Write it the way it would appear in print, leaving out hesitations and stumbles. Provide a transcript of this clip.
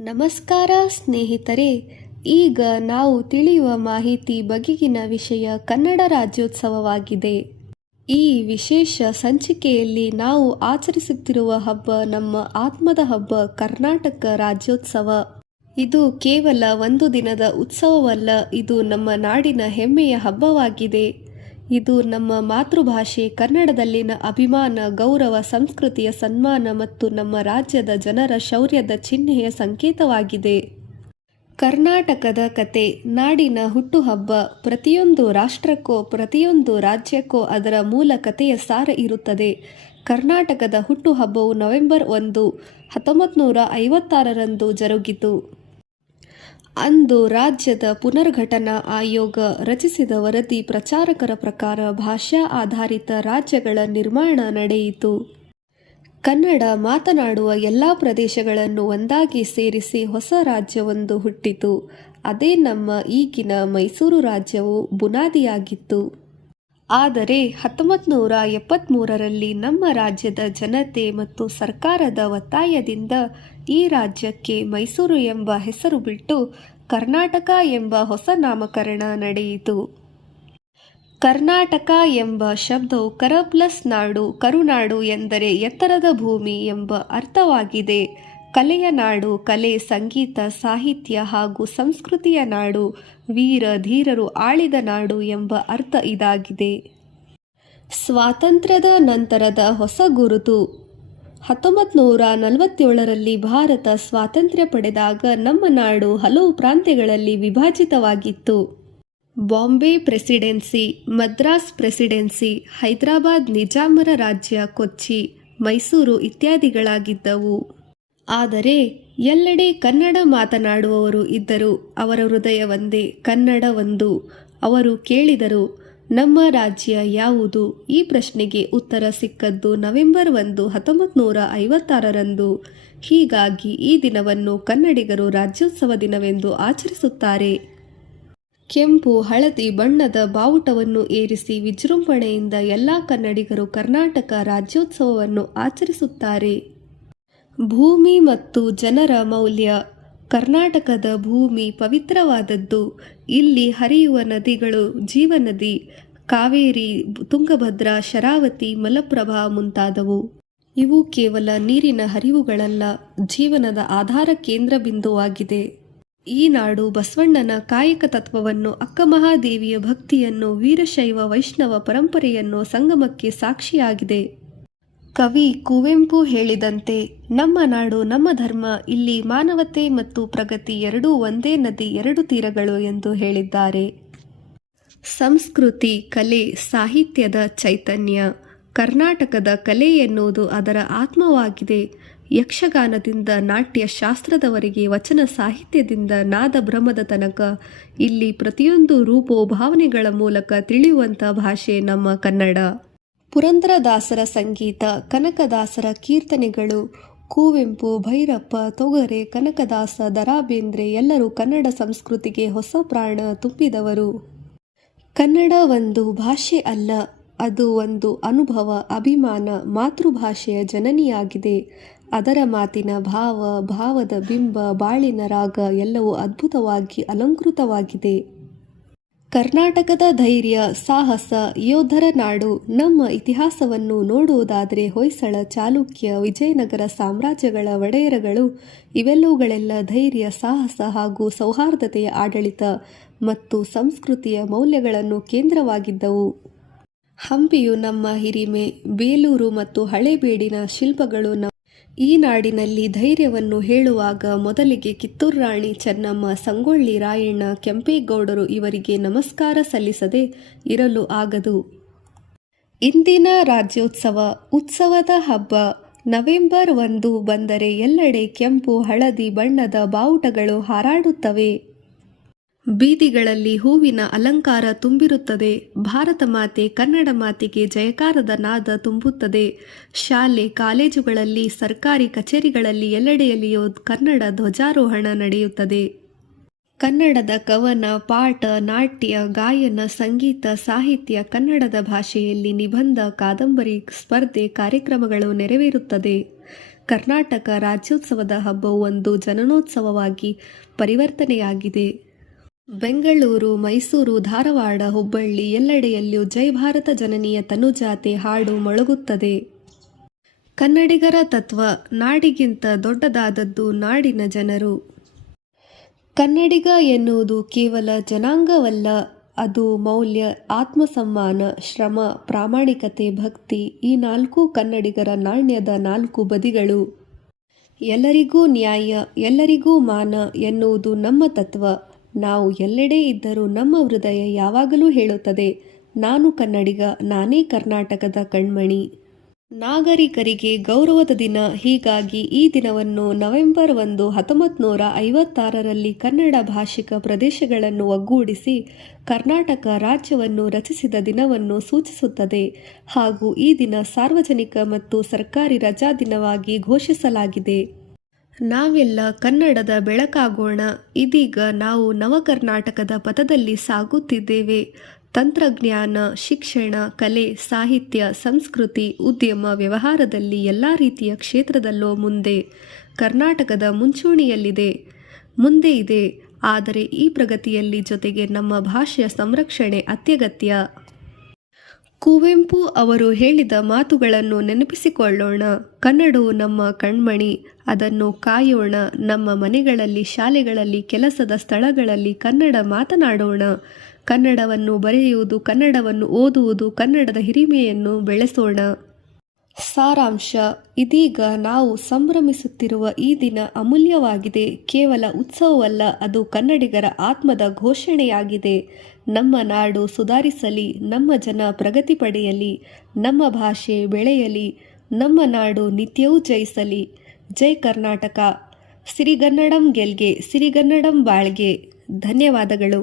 ನಮಸ್ಕಾರ ಸ್ನೇಹಿತರೆ, ಈಗ ನಾವು ತಿಳಿಯುವ ಮಾಹಿತಿ ಬಗೆಗಿನ ವಿಷಯ ಕನ್ನಡ ರಾಜ್ಯೋತ್ಸವವಾಗಿದೆ. ಈ ವಿಶೇಷ ಸಂಚಿಕೆಯಲ್ಲಿ ನಾವು ಆಚರಿಸುತ್ತಿರುವ ಹಬ್ಬ ನಮ್ಮ ಆತ್ಮದ ಹಬ್ಬ ಕರ್ನಾಟಕ ರಾಜ್ಯೋತ್ಸವ. ಇದು ಕೇವಲ ಒಂದು ದಿನದ ಉತ್ಸವವಲ್ಲ, ಇದು ನಮ್ಮ ನಾಡಿನ ಹೆಮ್ಮೆಯ ಹಬ್ಬವಾಗಿದೆ. ಇದು ನಮ್ಮ ಮಾತೃಭಾಷೆ ಕನ್ನಡದಲ್ಲಿನ ಅಭಿಮಾನ, ಗೌರವ, ಸಂಸ್ಕೃತಿಯ ಸನ್ಮಾನ ಮತ್ತು ನಮ್ಮ ರಾಜ್ಯದ ಜನರ ಶೌರ್ಯದ ಚಿಹ್ನೆಯ ಸಂಕೇತವಾಗಿದೆ. ಕರ್ನಾಟಕದ ಕತೆ, ನಾಡಿನ ಹುಟ್ಟುಹಬ್ಬ. ಪ್ರತಿಯೊಂದು ರಾಷ್ಟ್ರಕ್ಕೋ ಪ್ರತಿಯೊಂದು ರಾಜ್ಯಕ್ಕೋ ಅದರ ಮೂಲ ಕಥೆಯ ಸಾರ ಇರುತ್ತದೆ. ಕರ್ನಾಟಕದ ಹುಟ್ಟುಹಬ್ಬವು ನವೆಂಬರ್ 1, 1956ರಂದು ಜರುಗಿತು. ಅಂದು ರಾಜ್ಯದ ಪುನರ್ಘಟನಾ ಆಯೋಗ ರಚಿಸಿದ ವರದಿ ಪ್ರಚಾರಕರ ಪ್ರಕಾರ ಭಾಷಾ ಆಧಾರಿತ ರಾಜ್ಯಗಳ ನಿರ್ಮಾಣ ನಡೆಯಿತು. ಕನ್ನಡ ಮಾತನಾಡುವ ಎಲ್ಲ ಪ್ರದೇಶಗಳನ್ನು ಒಂದಾಗಿ ಸೇರಿಸಿ ಹೊಸ ರಾಜ್ಯವೊಂದು ಹುಟ್ಟಿತು. ಅದೇ ನಮ್ಮ ಈಗಿನ ಮೈಸೂರು ರಾಜ್ಯವು ಬುನಾದಿಯಾಗಿತ್ತು. ಆದರೆ 1973ರಲ್ಲಿ ನಮ್ಮ ರಾಜ್ಯದ ಜನತೆ ಮತ್ತು ಸರ್ಕಾರದ ಒತ್ತಾಯದಿಂದ ಈ ರಾಜ್ಯಕ್ಕೆ ಮೈಸೂರು ಎಂಬ ಹೆಸರು ಬಿಟ್ಟು ಕರ್ನಾಟಕ ಎಂಬ ಹೊಸ ನಾಮಕರಣ ನಡೆಯಿತು. ಕರ್ನಾಟಕ ಎಂಬ ಶಬ್ದವು ಕರ ಪ್ಲಸ್ ನಾಡು, ಕರುನಾಡು ಎಂದರೆ ಎತ್ತರದ ಭೂಮಿ ಎಂಬ ಅರ್ಥವಾಗಿದೆ. ಕಲೆಯ ನಾಡು, ಕಲೆ, ಸಂಗೀತ, ಸಾಹಿತ್ಯ ಹಾಗೂ ಸಂಸ್ಕೃತಿಯ ನಾಡು, ವೀರ ಧೀರರು ಆಳಿದ ನಾಡು ಎಂಬ ಅರ್ಥ ಇದಾಗಿದೆ. ಸ್ವಾತಂತ್ರ್ಯದ ನಂತರದ ಹೊಸ ಗುರುತು. 1947ರಲ್ಲಿ ಭಾರತ ಸ್ವಾತಂತ್ರ್ಯ ಪಡೆದಾಗ ನಮ್ಮ ನಾಡು ಹಲವು ಪ್ರಾಂತ್ಯಗಳಲ್ಲಿ ವಿಭಜಿತವಾಗಿತ್ತು. ಬಾಂಬೆ ಪ್ರೆಸಿಡೆನ್ಸಿ, ಮದ್ರಾಸ್ ಪ್ರೆಸಿಡೆನ್ಸಿ, ಹೈದರಾಬಾದ್ ನಿಜಾಮರ ರಾಜ್ಯ, ಕೊಚ್ಚಿ, ಮೈಸೂರು ಇತ್ಯಾದಿಗಳಾಗಿದ್ದವು. ಆದರೆ ಎಲ್ಲೆಡೆ ಕನ್ನಡ ಮಾತನಾಡುವವರು ಇದ್ದರು. ಅವರ ಹೃದಯ ಒಂದೇ, ಕನ್ನಡ ಒಂದು. ಅವರು ಕೇಳಿದರು, ನಮ್ಮ ರಾಜ್ಯ ಯಾವುದು? ಈ ಪ್ರಶ್ನೆಗೆ ಉತ್ತರ ಸಿಕ್ಕದ್ದು ನವೆಂಬರ್ 1, 1956ರಂದು. ಹೀಗಾಗಿ ಈ ದಿನವನ್ನು ಕನ್ನಡಿಗರು ರಾಜ್ಯೋತ್ಸವ ದಿನವೆಂದು ಆಚರಿಸುತ್ತಾರೆ. ಕೆಂಪು ಹಳದಿ ಬಣ್ಣದ ಬಾವುಟವನ್ನು ಏರಿಸಿ ವಿಜೃಂಭಣೆಯಿಂದ ಎಲ್ಲ ಕನ್ನಡಿಗರು ಕರ್ನಾಟಕ ರಾಜ್ಯೋತ್ಸವವನ್ನು ಆಚರಿಸುತ್ತಾರೆ. ಭೂಮಿ ಮತ್ತು ಜನರ ಮೌಲ್ಯ. ಕರ್ನಾಟಕದ ಭೂಮಿ ಪವಿತ್ರವಾದದ್ದು. ಇಲ್ಲಿ ಹರಿಯುವ ನದಿಗಳು ಜೀವನದಿ. ಕಾವೇರಿ, ತುಂಗಭದ್ರಾ, ಶರಾವತಿ, ಮಲಪ್ರಭಾ ಮುಂತಾದವು. ಇವು ಕೇವಲ ನೀರಿನ ಹರಿವುಗಳಲ್ಲ, ಜೀವನದ ಆಧಾರ ಕೇಂದ್ರ ಬಿಂದುವಾಗಿದೆ. ಈ ನಾಡು ಬಸವಣ್ಣನ ಕಾಯಕ ತತ್ವವನ್ನು, ಅಕ್ಕಮಹಾದೇವಿಯ ಭಕ್ತಿಯನ್ನು, ವೀರಶೈವ ವೈಷ್ಣವ ಪರಂಪರೆಯನ್ನು ಸಂಗಮಕ್ಕೆ ಸಾಕ್ಷಿಯಾಗಿದೆ. ಕವಿ ಕುವೆಂಪು ಹೇಳಿದಂತೆ, ನಮ್ಮ ನಾಡು ನಮ್ಮ ಧರ್ಮ, ಇಲ್ಲಿ ಮಾನವತೆ ಮತ್ತು ಪ್ರಗತಿ ಎರಡೂ ಒಂದೇ ನದಿ ಎರಡು ತೀರಗಳು ಎಂದು ಹೇಳಿದ್ದಾರೆ. ಸಂಸ್ಕೃತಿ, ಕಲೆ, ಸಾಹಿತ್ಯದ ಚೈತನ್ಯ. ಕರ್ನಾಟಕದ ಕಲೆ ಎನ್ನುವುದು ಅದರ ಆತ್ಮವಾಗಿದೆ. ಯಕ್ಷಗಾನದಿಂದ ನಾಟ್ಯ ಶಾಸ್ತ್ರದವರೆಗೆ, ವಚನ ಸಾಹಿತ್ಯದಿಂದ ನಾದಬ್ರಹ್ಮದ ತನಕ ಇಲ್ಲಿ ಪ್ರತಿಯೊಂದು ರೂಪೋ ಭಾವನೆಗಳ ಮೂಲಕ ತಿಳಿಯುವಂಥ ಭಾಷೆ ನಮ್ಮ ಕನ್ನಡ. ಪುರಂದರದಾಸರ ಸಂಗೀತ, ಕನಕದಾಸರ ಕೀರ್ತನೆಗಳು, ಕುವೆಂಪು, ಭೈರಪ್ಪ, ತೊಗರೆ, ಕನಕದಾಸ, ದ.ರಾ ಬೇಂದ್ರೆ ಎಲ್ಲರೂ ಕನ್ನಡ ಸಂಸ್ಕೃತಿಗೆ ಹೊಸ ಪ್ರಾಣ ತುಂಬಿದವರು. ಕನ್ನಡ ಒಂದು ಭಾಷೆ ಅಲ್ಲ, ಅದು ಒಂದು ಅನುಭವ, ಅಭಿಮಾನ, ಮಾತೃಭಾಷೆಯ ಜನನಿಯಾಗಿದೆ. ಅದರ ಮಾತಿನ ಭಾವ, ಭಾವದ ಬಿಂಬ, ಬಾಳಿನ ರಾಗ ಎಲ್ಲವೂ ಅದ್ಭುತವಾಗಿ ಅಲಂಕೃತವಾಗಿದೆ. ಕರ್ನಾಟಕದ ಧೈರ್ಯ, ಸಾಹಸ, ಯೋಧರ ನಾಡು. ನಮ್ಮ ಇತಿಹಾಸವನ್ನು ನೋಡುವುದಾದರೆ ಹೊಯ್ಸಳ, ಚಾಲುಕ್ಯ, ವಿಜಯನಗರ ಸಾಮ್ರಾಜ್ಯಗಳ ಒಡೆಯರಗಳು ಇವೆಲ್ಲವುಗಳೆಲ್ಲ ಧೈರ್ಯ, ಸಾಹಸ ಹಾಗೂ ಸೌಹಾರ್ದತೆಯ ಆಡಳಿತ ಮತ್ತು ಸಂಸ್ಕೃತಿಯ ಮೌಲ್ಯಗಳನ್ನು ಕೇಂದ್ರವಾಗಿದ್ದವು. ಹಂಪಿಯು ನಮ್ಮ ಹಿರಿಮೆ, ಬೇಲೂರು ಮತ್ತು ಹಳೇಬೀಡಿನ ಶಿಲ್ಪಗಳು ಈ ನಾಡಿನಲ್ಲಿ ಧೈರ್ಯವನ್ನು ಹೇಳುವಾಗ ಮೊದಲಿಗೆ ಕಿತ್ತೂರು ರಾಣಿ ಚೆನ್ನಮ್ಮ, ಸಂಗೊಳ್ಳಿ ರಾಯಣ್ಣ, ಕೆಂಪೇಗೌಡರು ಇವರಿಗೆ ನಮಸ್ಕಾರ ಸಲ್ಲಿಸದೆ ಇರಲು ಆಗದು. ಇಂದಿನ ರಾಜ್ಯೋತ್ಸವ, ಉತ್ಸವದ ಹಬ್ಬ. ನವೆಂಬರ್ 1 ಬಂದರೆ ಎಲ್ಲೆಡೆ ಕೆಂಪು ಹಳದಿ ಬಣ್ಣದ ಬಾವುಟಗಳು ಹಾರಾಡುತ್ತವೆ. ಬೀದಿಗಳಲ್ಲಿ ಹೂವಿನ ಅಲಂಕಾರ ತುಂಬಿರುತ್ತದೆ. ಭಾರತ ಮಾತೆ ಕನ್ನಡ ಮಾತೆಗೆ ಜಯಕಾರದ ನಾದ ತುಂಬುತ್ತದೆ. ಶಾಲೆ ಕಾಲೇಜುಗಳಲ್ಲಿ, ಸರ್ಕಾರಿ ಕಚೇರಿಗಳಲ್ಲಿ ಎಲ್ಲೆಡೆಯಲ್ಲಿಯೂ ಕನ್ನಡ ಧ್ವಜಾರೋಹಣ ನಡೆಯುತ್ತದೆ. ಕನ್ನಡದ ಕವನ, ಪಾಠ, ನಾಟ್ಯ, ಗಾಯನ, ಸಂಗೀತ, ಸಾಹಿತ್ಯ, ಕನ್ನಡದ ಭಾಷೆಯಲ್ಲಿ ನಿಬಂಧ, ಕಾದಂಬರಿ, ಸ್ಪರ್ಧೆ, ಕಾರ್ಯಕ್ರಮಗಳು ನೆರವೇರುತ್ತದೆ. ಕರ್ನಾಟಕ ರಾಜ್ಯೋತ್ಸವದ ಹಬ್ಬವು ಒಂದು ಜನನೋತ್ಸವವಾಗಿ ಪರಿವರ್ತನೆಯಾಗಿದೆ. ಬೆಂಗಳೂರು, ಮೈಸೂರು, ಧಾರವಾಡ, ಹುಬ್ಬಳ್ಳಿ ಎಲ್ಲೆಡೆಯಲ್ಲಿಯೂ ಜೈ ಭಾರತ ಜನನಿಯ ತನುಜಾತೆ ಹಾಡು ಮೊಳಗುತ್ತದೆ. ಕನ್ನಡಿಗರ ತತ್ವ ನಾಡಿಗಿಂತ ದೊಡ್ಡದಾದದ್ದು ನಾಡಿನ ಜನರು. ಕನ್ನಡಿಗ ಎನ್ನುವುದು ಕೇವಲ ಜನಾಂಗವಲ್ಲ, ಅದು ಮೌಲ್ಯ, ಆತ್ಮಸಮ್ಮಾನ, ಶ್ರಮ, ಪ್ರಾಮಾಣಿಕತೆ, ಭಕ್ತಿ ಈ ನಾಲ್ಕು ಕನ್ನಡಿಗರ ನಾಣ್ಯದ ನಾಲ್ಕು ಬದಿಗಳು. ಎಲ್ಲರಿಗೂ ನ್ಯಾಯ, ಎಲ್ಲರಿಗೂ ಮಾನ ಎನ್ನುವುದು ನಮ್ಮ ತತ್ವ. ನಾವು ಎಲ್ಲೆಡೆ ಇದ್ದರೂ ನಮ್ಮ ಹೃದಯ ಯಾವಾಗಲೂ ಹೇಳುತ್ತದೆ, ನಾನು ಕನ್ನಡಿಗ, ನಾನೇ ಕರ್ನಾಟಕದ ಕಣ್ಮಣಿ. ನಾಗರಿಕರಿಗೆ ಗೌರವದ ದಿನ. ಹೀಗಾಗಿ ಈ ದಿನವನ್ನು ನವೆಂಬರ್ 1, 1956ರಲ್ಲಿ ಕನ್ನಡ ಭಾಷಿಕ ಪ್ರದೇಶಗಳನ್ನು ಒಗ್ಗೂಡಿಸಿ ಕರ್ನಾಟಕ ರಾಜ್ಯವನ್ನು ರಚಿಸಿದ ದಿನವನ್ನು ಸೂಚಿಸುತ್ತದೆ ಹಾಗೂ ಈ ದಿನ ಸಾರ್ವಜನಿಕ ಮತ್ತು ಸರ್ಕಾರಿ ರಜಾ ದಿನವಾಗಿ ಘೋಷಿಸಲಾಗಿದೆ. ನಾವೆಲ್ಲ ಕನ್ನಡದ ಬೆಳಕಾಗೋಣ. ಇದೀಗ ನಾವು ನವಕರ್ನಾಟಕದ ಪಥದಲ್ಲಿ ಸಾಗುತ್ತಿದ್ದೇವೆ. ತಂತ್ರಜ್ಞಾನ, ಶಿಕ್ಷಣ, ಕಲೆ, ಸಾಹಿತ್ಯ, ಸಂಸ್ಕೃತಿ, ಉದ್ಯಮ, ವ್ಯವಹಾರದಲ್ಲಿ ಎಲ್ಲ ರೀತಿಯ ಕ್ಷೇತ್ರದಲ್ಲೂ ಮುಂದೆ ಕರ್ನಾಟಕದ ಮುಂದೆ ಇದೆ. ಆದರೆ ಈ ಪ್ರಗತಿಯಲ್ಲಿ ಜೊತೆಗೆ ನಮ್ಮ ಭಾಷೆಯ ಸಂರಕ್ಷಣೆ ಅತ್ಯಗತ್ಯ. ಕುವೆಂಪು ಅವರು ಹೇಳಿದ ಮಾತುಗಳನ್ನು ನೆನಪಿಸಿಕೊಳ್ಳೋಣ. ಕನ್ನಡವು ನಮ್ಮ ಕಣ್ಮಣಿ, ಅದನ್ನು ಕಾಯೋಣ. ನಮ್ಮ ಮನೆಗಳಲ್ಲಿ, ಶಾಲೆಗಳಲ್ಲಿ, ಕೆಲಸದ ಸ್ಥಳಗಳಲ್ಲಿ ಕನ್ನಡ ಮಾತನಾಡೋಣ. ಕನ್ನಡವನ್ನು ಬರೆಯುವುದು, ಕನ್ನಡವನ್ನು ಓದುವುದು, ಕನ್ನಡದ ಹಿರಿಮೆಯನ್ನು ಬೆಳೆಸೋಣ. ಸಾರಾಂಶ: ಇದೀಗ ನಾವು ಸಂಭ್ರಮಿಸುತ್ತಿರುವ ಈ ದಿನ ಅಮೂಲ್ಯವಾಗಿದೆ. ಕೇವಲ ಉತ್ಸವವಲ್ಲ, ಅದು ಕನ್ನಡಿಗರ ಆತ್ಮದ ಘೋಷಣೆಯಾಗಿದೆ. ನಮ್ಮ ನಾಡು ಸುಧಾರಿಸಲಿ, ನಮ್ಮ ಜನ ಪ್ರಗತಿ ಪಡೆಯಲಿ, ನಮ್ಮ ಭಾಷೆ ಬೆಳೆಯಲಿ, ನಮ್ಮ ನಾಡು ನಿತ್ಯವೂ ಜಯಿಸಲಿ. ಜೈ ಕರ್ನಾಟಕ. ಸಿರಿಗನ್ನಡಂ ಗೆಲ್ಗೆ, ಸಿರಿಗನ್ನಡಂ ಬಾಳ್ಗೆ. ಧನ್ಯವಾದಗಳು.